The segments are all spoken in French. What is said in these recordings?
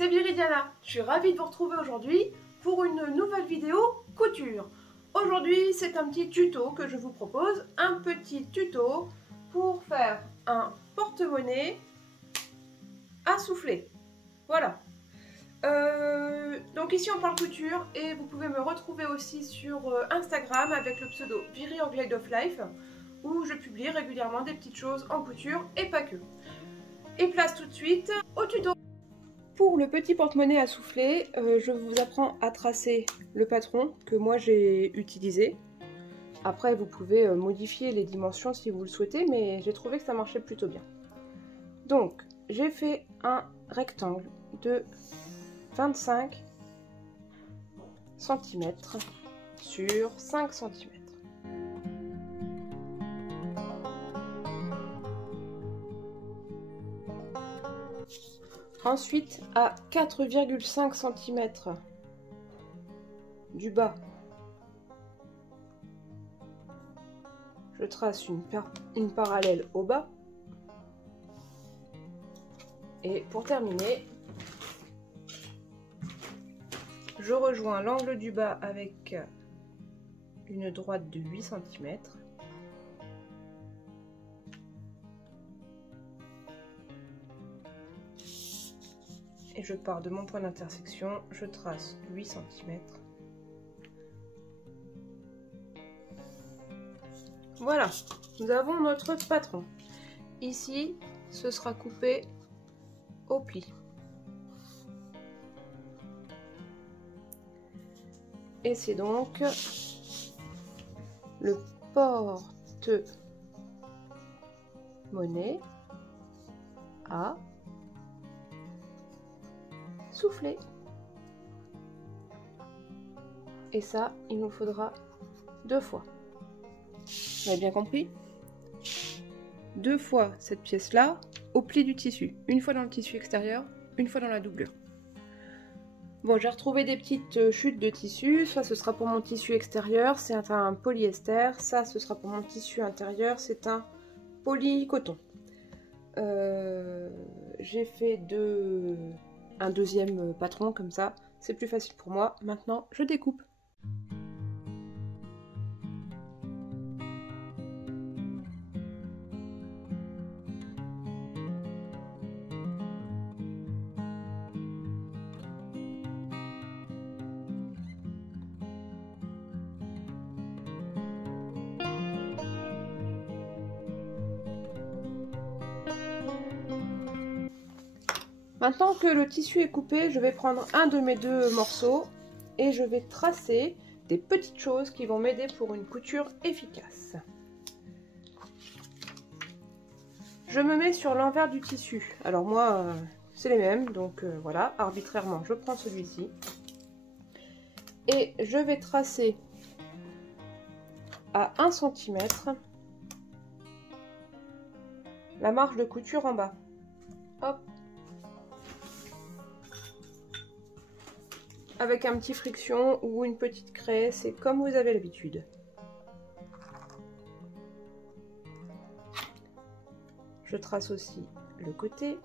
c'est Viridiana. Je suis ravie de vous retrouver aujourd'hui pour une nouvelle vidéo couture. Aujourd'hui, c'est un petit tuto que je vous propose, un petit tuto pour faire un porte-monnaie à souffler. Voilà. Donc ici on parle couture et vous pouvez me retrouver aussi sur Instagram avec le pseudo ViriOrglide-of-Life où je publie régulièrement des petites choses en couture et pas que. Et place tout de suite au tuto. Pour le petit porte-monnaie à souffler, je vous apprends à tracer le patron que moi j'ai utilisé. Après vous pouvez modifier les dimensions si vous le souhaitez, mais j'ai trouvé que ça marchait plutôt bien. Donc j'ai fait un rectangle de 25 cm sur 5 cm. Ensuite, à 4,5 cm du bas, je trace une parallèle au bas. Et pour terminer, je rejoins l'angle du bas avec une droite de 8 cm. Et je pars de mon point d'intersection, je trace 8 cm. Voilà, nous avons notre patron. Ici, ce sera coupé au pli. Et c'est donc le porte-monnaie à souffler. Et ça, il nous faudra 2 fois. Vous avez bien compris? 2 fois cette pièce-là au pli du tissu. Une fois dans le tissu extérieur, une fois dans la doublure. Bon, j'ai retrouvé des petites chutes de tissu. Ça, ce sera pour mon tissu extérieur, c'est un polyester. Ça, ce sera pour mon tissu intérieur, c'est un polycoton. J'ai fait un deuxième patron comme ça. C'est plus facile pour moi. Maintenant, je découpe. Maintenant que le tissu est coupé, je vais prendre un de mes 2 morceaux et je vais tracer des petites choses qui vont m'aider pour une couture efficace. Je me mets sur l'envers du tissu. Alors moi, c'est les mêmes, donc voilà, arbitrairement, je prends celui-ci. Et je vais tracer à 1 cm la marge de couture en bas. Hop. Avec un petit friction ou une petite craie, c'est comme vous avez l'habitude. Je trace aussi le côté.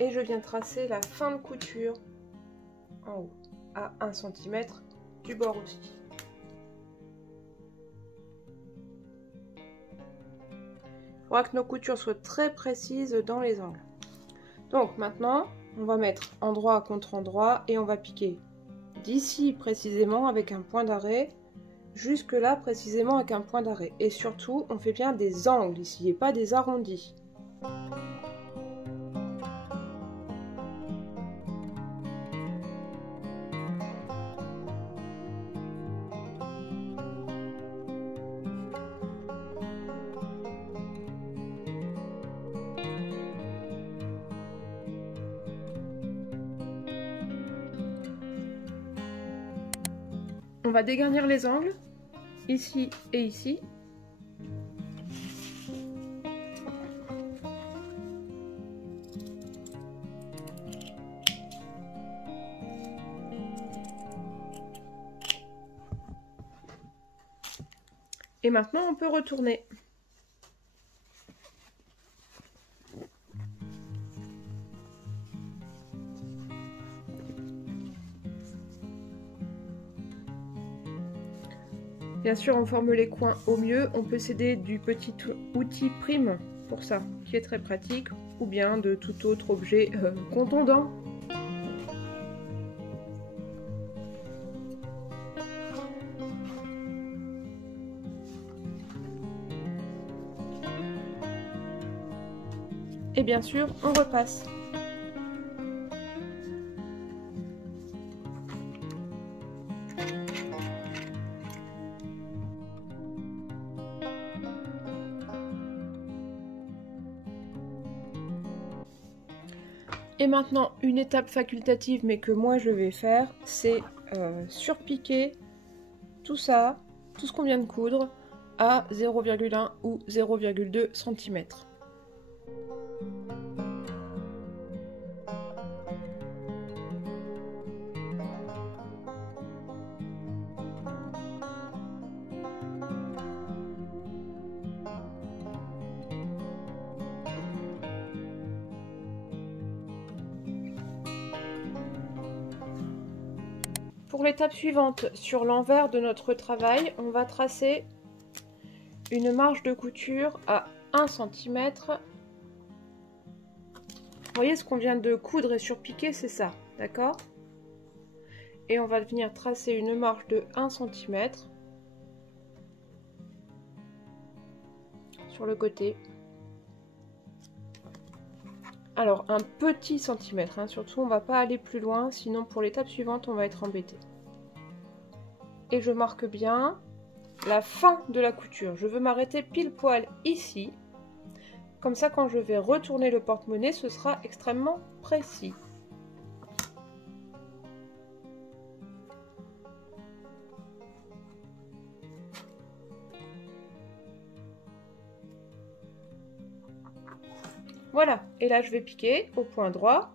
Et je viens tracer la fin de couture en haut, à 1 cm du bord aussi. Il faudra que nos coutures soient très précises dans les angles. Donc maintenant, on va mettre endroit contre endroit et on va piquer d'ici précisément avec un point d'arrêt, jusque là précisément avec un point d'arrêt. Et surtout, on fait bien des angles ici et pas des arrondis. On va dégarnir les angles, ici et ici. Et maintenant on peut retourner. Bien sûr, on forme les coins au mieux. On peut s'aider du petit outil prime pour ça, qui est très pratique, ou bien de tout autre objet contondant. Et bien sûr, on repasse. Et maintenant, une étape facultative, mais que moi je vais faire, c'est surpiquer tout ça, tout ce qu'on vient de coudre, à 0,1 ou 0,2 cm. Pour l'étape suivante, sur l'envers de notre travail, on va tracer une marge de couture à 1 cm. Vous voyez ce qu'on vient de coudre et surpiquer, c'est ça, d'accord? Et on va venir tracer une marge de 1 cm sur le côté. Alors un petit centimètre, hein, surtout on va pas aller plus loin, sinon pour l'étape suivante on va être embêté. Et je marque bien la fin de la couture. Je veux m'arrêter pile poil ici. Comme ça quand je vais retourner le porte-monnaie, ce sera extrêmement précis. Voilà, et là je vais piquer au point droit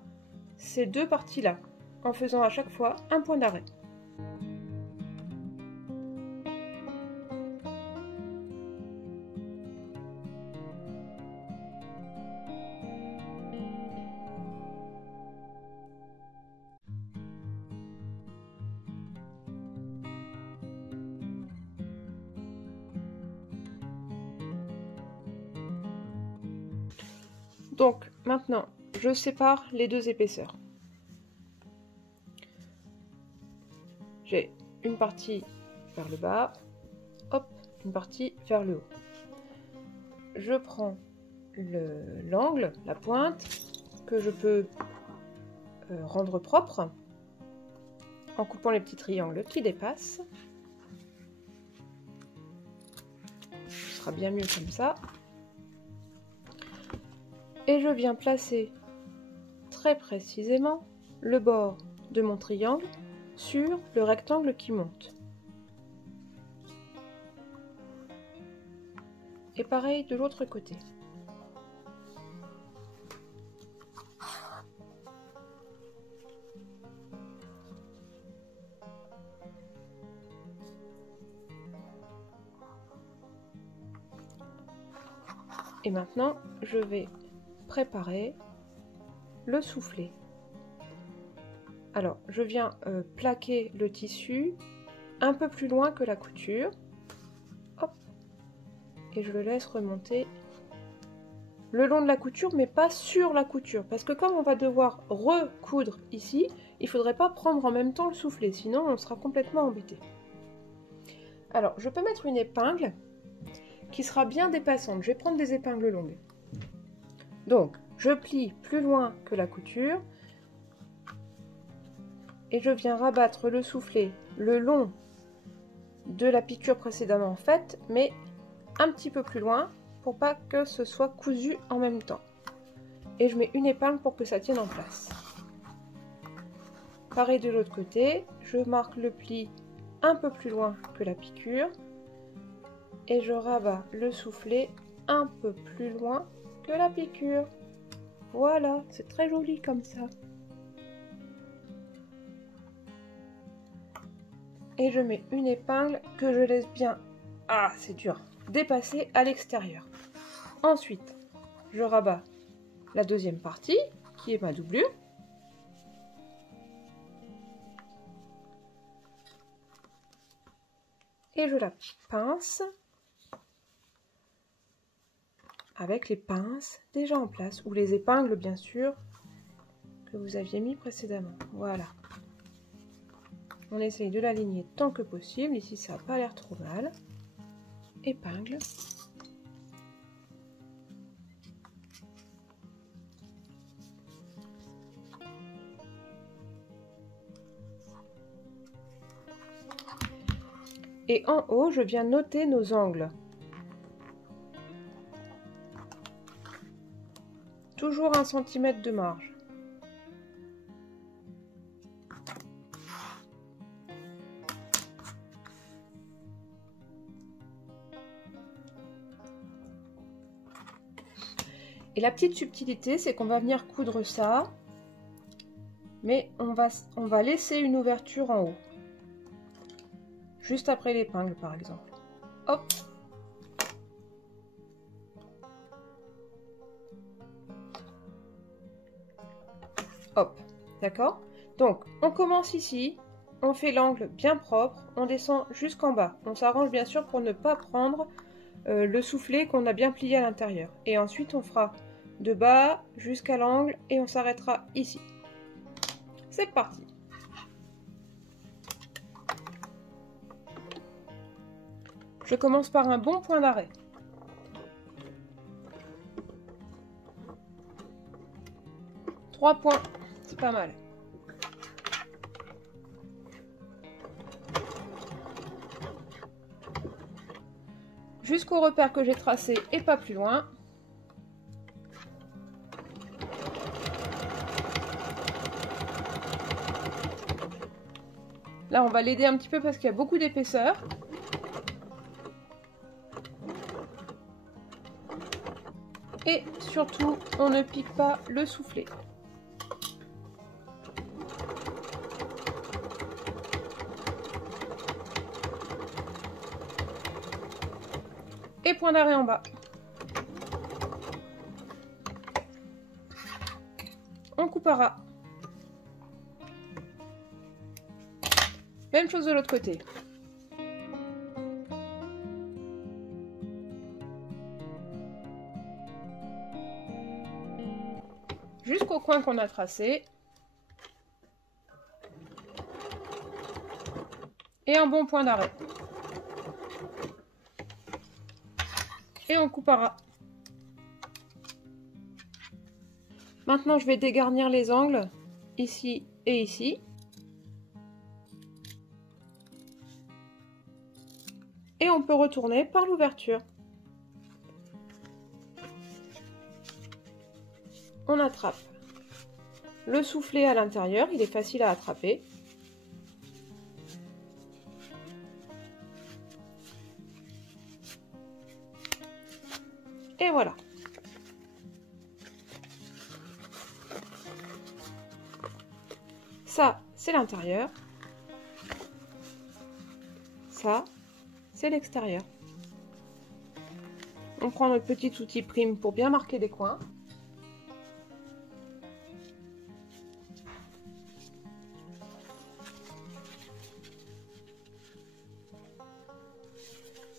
ces deux parties-là, en faisant à chaque fois un point d'arrêt. Donc maintenant, je sépare les deux épaisseurs. J'ai une partie vers le bas, hop, une partie vers le haut. Je prends l'angle, la pointe, que je peux rendre propre en coupant les petits triangles qui dépassent. Ce sera bien mieux comme ça. Et je viens placer très précisément le bord de mon triangle sur le rectangle qui monte. Et pareil de l'autre côté. Et maintenant, je vais préparer le soufflet. Alors, je viens plaquer le tissu un peu plus loin que la couture. Hop, et je le laisse remonter le long de la couture, mais pas sur la couture. Parce que comme on va devoir recoudre ici, il ne faudrait pas prendre en même temps le soufflet, sinon on sera complètement embêté. Alors, je peux mettre une épingle qui sera bien dépassante. Je vais prendre des épingles longues. Donc, je plie plus loin que la couture et je viens rabattre le soufflet le long de la piqûre précédemment faite, mais un petit peu plus loin pour pas que ce soit cousu en même temps. Et je mets une épingle pour que ça tienne en place. Pareil de l'autre côté, je marque le pli un peu plus loin que la piqûre et je rabats le soufflet un peu plus loin que la piqûre. Voilà, c'est très joli comme ça. Et je mets une épingle que je laisse bien... Ah, c'est dur. dépasser à l'extérieur. Ensuite, je rabats la deuxième partie, qui est ma doublure. Et je la pince avec les pinces déjà en place, ou les épingles bien sûr, que vous aviez mis précédemment. Voilà. On essaye de l'aligner tant que possible. Ici, ça n'a pas l'air trop mal. Épingle. Et en haut, je viens noter nos angles. Toujours 1 cm de marge. Et la petite subtilité, c'est qu'on va venir coudre ça, mais on va laisser une ouverture en haut. Juste après l'épingle, par exemple. Hop! Hop, d'accord? Donc, on commence ici, on fait l'angle bien propre, on descend jusqu'en bas. On s'arrange bien sûr pour ne pas prendre le soufflet qu'on a bien plié à l'intérieur. Et ensuite, on fera de bas jusqu'à l'angle et on s'arrêtera ici. C'est parti! Je commence par un bon point d'arrêt. Trois points, c'est pas mal. Jusqu'au repère que j'ai tracé et pas plus loin. Là, on va l'aider un petit peu parce qu'il y a beaucoup d'épaisseur. Et surtout, on ne pique pas le soufflet. Et point d'arrêt en bas. On coupera. Même chose de l'autre côté. Jusqu'au coin qu'on a tracé. Et un bon point d'arrêt. Et on coupera. Maintenant, je vais dégarnir les angles, ici et ici. Et on peut retourner par l'ouverture. On attrape le soufflet à l'intérieur, il est facile à attraper. Et voilà. Ça, c'est l'intérieur. Ça, c'est l'extérieur. On prend notre petit outil prime pour bien marquer les coins.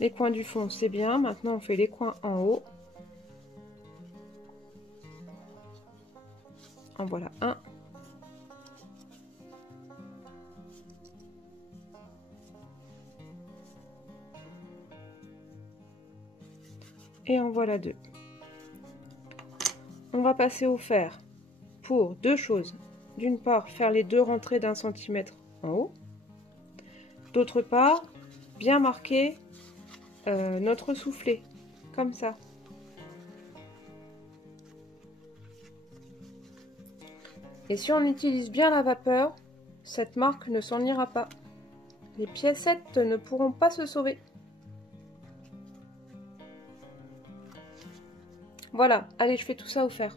Les coins du fond, c'est bien. Maintenant, on fait les coins en haut. En voilà un. Et en voilà deux. On va passer au fer pour deux choses. D'une part, faire les deux rentrées d'1 centimètre en haut. D'autre part, bien marquer notre soufflet, comme ça. Et si on utilise bien la vapeur, cette marque ne s'en ira pas. Les piécettes ne pourront pas se sauver. Voilà, allez, je fais tout ça au fer.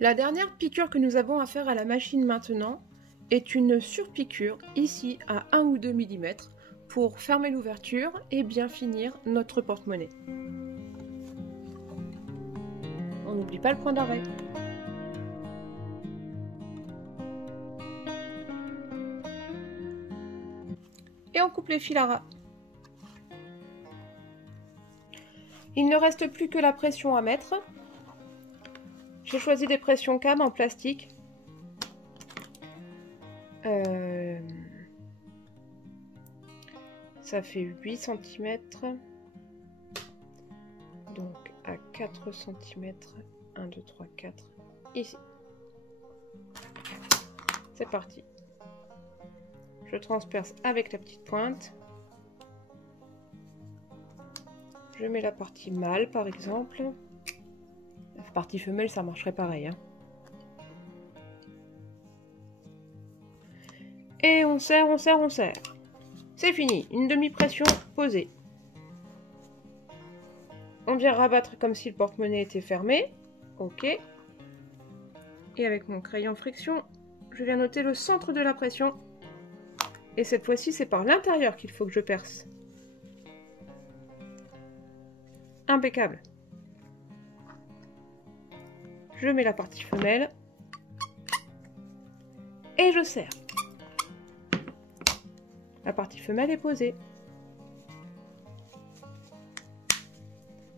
La dernière piqûre que nous avons à faire à la machine maintenant est une surpiqûre, ici à 1 ou 2 mm, pour fermer l'ouverture et bien finir notre porte-monnaie. On n'oublie pas le point d'arrêt. Et on coupe les fils à ras. Il ne reste plus que la pression à mettre. J'ai choisi des pressions cam en plastique. Ça fait 8 cm. Donc à 4 cm. 1, 2, 3, 4. Ici. C'est parti. Je transperce avec la petite pointe. Je mets la partie mâle par exemple. La partie femelle, ça marcherait pareil. Hein. Et on serre, on serre, on serre. C'est fini, une demi-pression posée. On vient rabattre comme si le porte-monnaie était fermé. Ok. Et avec mon crayon friction, je viens noter le centre de la pression. Et cette fois-ci, c'est par l'intérieur qu'il faut que je perce. Impeccable. Je mets la partie femelle. Et je serre. La partie femelle est posée.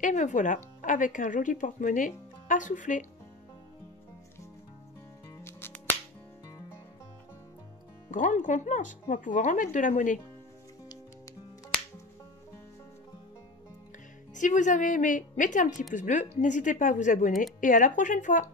Et me voilà avec un joli porte-monnaie à souffler. Grande contenance, on va pouvoir en mettre de la monnaie. Si vous avez aimé, mettez un petit pouce bleu, n'hésitez pas à vous abonner et à la prochaine fois.